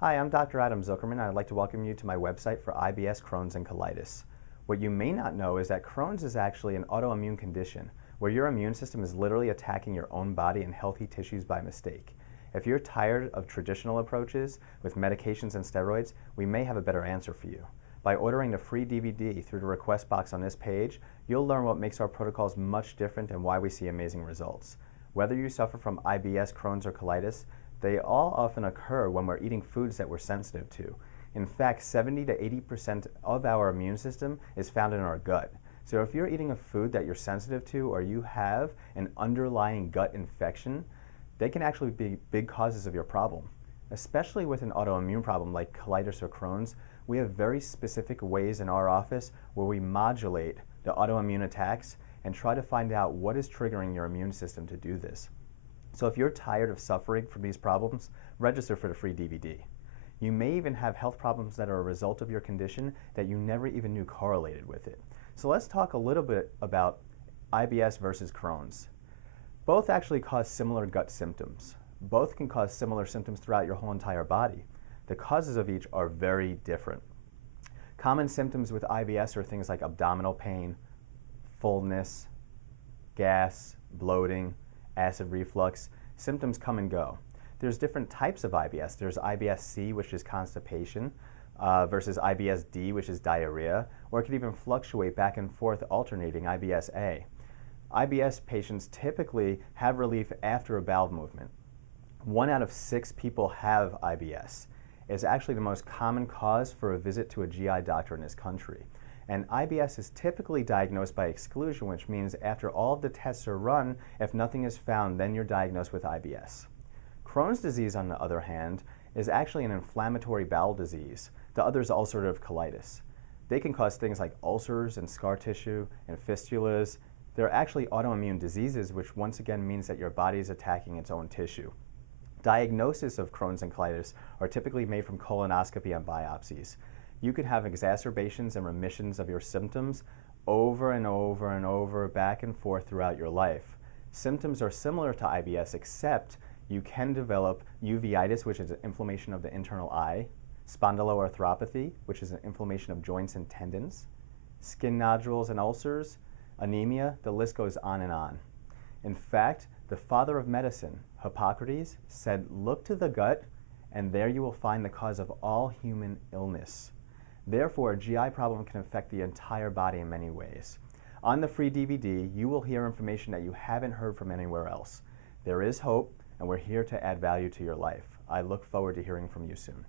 Hi, I'm Dr. Adam Zuckerman. I'd like to welcome you to my website for IBS, Crohn's, and colitis. What you may not know is that Crohn's is actually an autoimmune condition where your immune system is literally attacking your own body and healthy tissues by mistake. If you're tired of traditional approaches with medications and steroids, we may have a better answer for you. By ordering the free DVD through the request box on this page, you'll learn what makes our protocols much different and why we see amazing results. Whether you suffer from IBS, Crohn's, or colitis, they all often occur when we're eating foods that we're sensitive to. In fact, 70 to 80% of our immune system is found in our gut. So if you're eating a food that you're sensitive to or you have an underlying gut infection, they can actually be big causes of your problem. Especially with an autoimmune problem like colitis or Crohn's, we have very specific ways in our office where we modulate the autoimmune attacks and try to find out what is triggering your immune system to do this. So if you're tired of suffering from these problems, register for the free DVD. You may even have health problems that are a result of your condition that you never even knew correlated with it. So let's talk a little bit about IBS versus Crohn's. Both actually cause similar gut symptoms. Both can cause similar symptoms throughout your whole entire body. The causes of each are very different. Common symptoms with IBS are things like abdominal pain, fullness, gas, bloating, acid reflux. Symptoms come and go. There's different types of IBS. There's IBS-C, which is constipation, versus IBS-D, which is diarrhea, or it could even fluctuate back and forth, alternating IBS-A. IBS patients typically have relief after a bowel movement. 1 out of 6 people have IBS. It's actually the most common cause for a visit to a GI doctor in this country. And IBS is typically diagnosed by exclusion, which means after all of the tests are run, if nothing is found, then you're diagnosed with IBS. Crohn's disease, on the other hand, is actually an inflammatory bowel disease. The other is ulcerative colitis. They can cause things like ulcers and scar tissue and fistulas. They're actually autoimmune diseases, which once again means that your body is attacking its own tissue. Diagnosis of Crohn's and colitis are typically made from colonoscopy and biopsies. You could have exacerbations and remissions of your symptoms over and over and over, back and forth throughout your life. Symptoms are similar to IBS, except you can develop uveitis, which is an inflammation of the internal eye, spondyloarthropathy, which is an inflammation of joints and tendons, skin nodules and ulcers, anemia, the list goes on and on. In fact, the father of medicine, Hippocrates, said, "Look to the gut, and there you will find the cause of all human illness." Therefore, a GI problem can affect the entire body in many ways. On the free DVD, you will hear information that you haven't heard from anywhere else. There is hope, and we're here to add value to your life. I look forward to hearing from you soon.